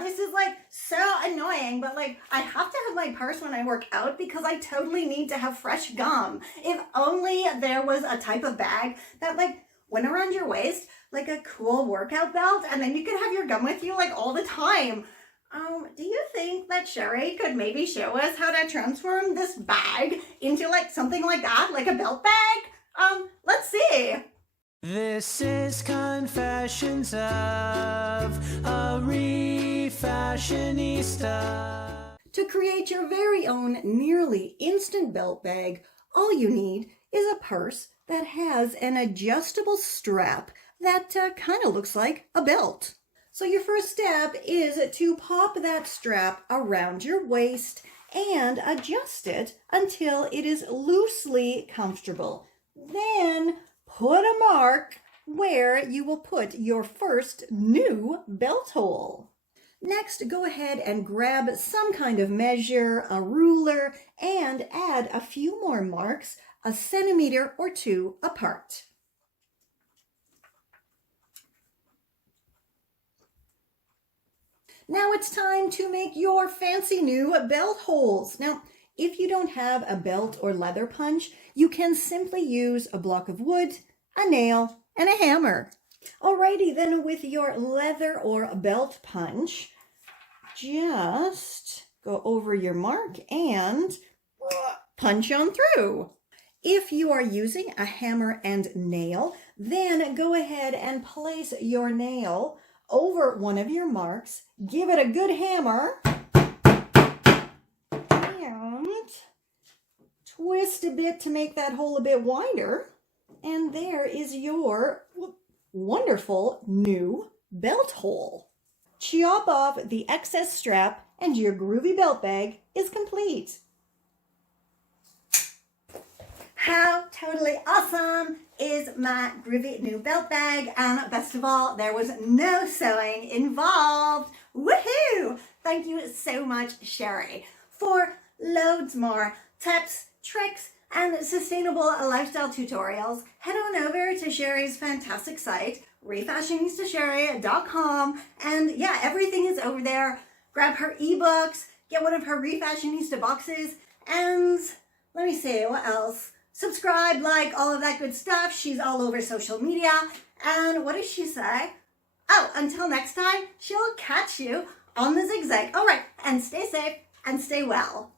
this is like so annoying, but like I have to have my purse when I work out because I totally need to have fresh gum. If only there was a type of bag that like went around your waist like a cool workout belt, and then you could have your gum with you like all the time. Do you think that Sherry could maybe show us how to transform this bag into like something like that, like a belt bag? Let's see. This is Confessions of a Refashionista. To create your very own nearly instant belt bag, all you need is a purse that has an adjustable strap that kind of looks like a belt. So your first step is to pop that strap around your waist and adjust it until it is loosely comfortable. Then put a mark where you will put your first new belt hole. Next, go ahead and grab some kind of measure, a ruler, and add a few more marks, a centimeter or two apart. Now it's time to make your fancy new belt holes. Now, if you don't have a belt or leather punch, you can simply use a block of wood, a nail, and a hammer. Alrighty, then with your leather or belt punch, just go over your mark and punch on through. If you are using a hammer and nail, then go ahead and place your nail over one of your marks, give it a good hammer, and twist a bit to make that hole a bit wider. And there is your wonderful new belt hole. Chop off the excess strap and your groovy belt bag is complete. How totally awesome is my groovy new belt bag, and best of all, there was no sewing involved. Woohoo! Thank you so much, Sherry. For loads more tips, tricks, and sustainable lifestyle tutorials, head on over to Sherry's fantastic site, refashionistasherry.com, and yeah, everything is over there. Grab her ebooks, get one of her Refashionista boxes, and let me see, what else? Subscribe, like, all of that good stuff. She's all over social media. And what does she say? Oh, until next time, she'll catch you on the zigzag. All right, and stay safe and stay well.